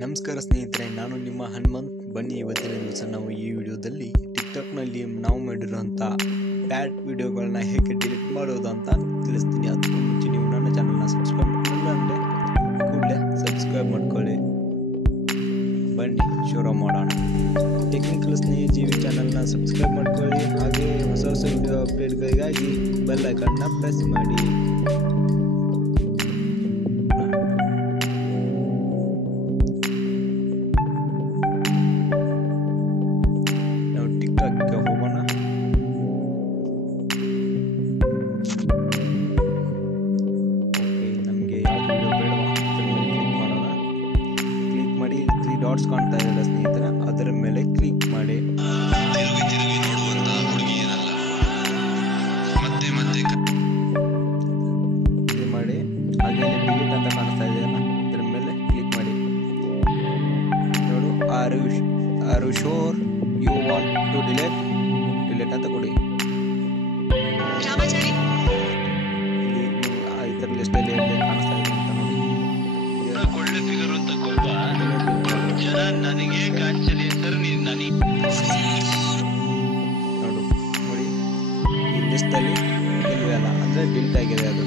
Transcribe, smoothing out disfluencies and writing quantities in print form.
ನಮಸ್ಕಾರ ಸ್ನೇಹಿತರೆ, ನಾನು ನಿಮ್ಮ ಹನುಮಂತ್. ಬನ್ನಿ ಇವತ್ತಿನ ದಿವಸ ನಾವು ಈ ವಿಡಿಯೋದಲ್ಲಿ ಟಿಕ್ಟಾಕ್ನಲ್ಲಿ ನಾವು ಮಾಡಿರುವಂಥ ಬ್ಯಾಡ್ ವಿಡಿಯೋಗಳನ್ನ ಹೇಗೆ ಡಿಲೀಟ್ ಮಾಡೋದು ಅಂತ ತಿಳಿಸ್ತೀನಿ. ಅದಕ್ಕೂ ಮುಂಚೆ ನೀವು ನನ್ನ ಚಾನಲ್ನ ಸಬ್ಸ್ಕ್ರೈಬ್ ಮಾಡಿಲ್ಲ ಅಂದರೆ ಕೂಡಲೇ ಸಬ್ಸ್ಕ್ರೈಬ್ ಮಾಡ್ಕೊಳ್ಳಿ. ಬನ್ನಿ ಶುರು ಮಾಡೋಣ. ಟೆಕ್ನಿಕಲ್ ಸ್ನೇಹಿಜೀವಿ ಚಾನಲ್ನ ಸಬ್ಸ್ಕ್ರೈಬ್ ಮಾಡ್ಕೊಳ್ಳಿ. ಹಾಗೆ ಹೊಸ ಹೊಸ ವಿಡಿಯೋ ಅಪ್ಡೇಟ್ಗಳಿಗಾಗಿ ಬೆಲ್ ಐಕಾನ್ನ ಪ್ರೆಸ್ ಮಾಡಿ. ಟಿಕ್ಟಾಕ್ಗೆ ಹೋಗೋಣ. ಓಕೆ, ನಮಗೆ ಯಾವ ವಿಡಿಯೋ ಬೇಡವಾ ಕ್ಲಿಕ್ ಮಾಡೋಣ. ಕ್ಲಿಕ್ ಮಾಡಿ 3 ಡಾಟ್ಸ್ ಕಾಣ್ತಾ ಇದೆ ಸ್ನೇಹಿತರೆ, ಅದರ ಮೇಲೆ ಕ್ಲಿಕ್ ಮಾಡಿ. ಮಾಡಿ ಹಾಗೆ ಡಿಲೀಟ್ ಅಂತ ಕಾಣಿಸ್ತಾ ಇದೆಯಲ್ಲ, ಅದರ ಮೇಲೆ ಕ್ಲಿಕ್ ಮಾಡಿ. ನೋಡು, are you sure you want to delete ಅಂತ ಕೊಡಿ. ಇಲ್ಲಿ ಇದರ ಲಿಸ್ಟಲ್ಲಿ ಎಲ್ಲಿ ಕಾಣಿಸ್ತಾ ಇದೆ ಅಂತ ನೋಡಿ. ಒಳ್ಳೆ ಫಿಗರ್ ಅಂತ ಗೊಬ್ಬ ಜನ ನನಗೆ ಕಾಣಿಸಲಿ ಸರ್. ನೋಡಿ ಈ ಲಿಸ್ಟಲ್ಲಿ ಇಲ್ವೇ ಅಲ್ಲ, ಅಂದರೆ ಡಿಲೀಟ್ ಆಗಿದೆ ಅದು.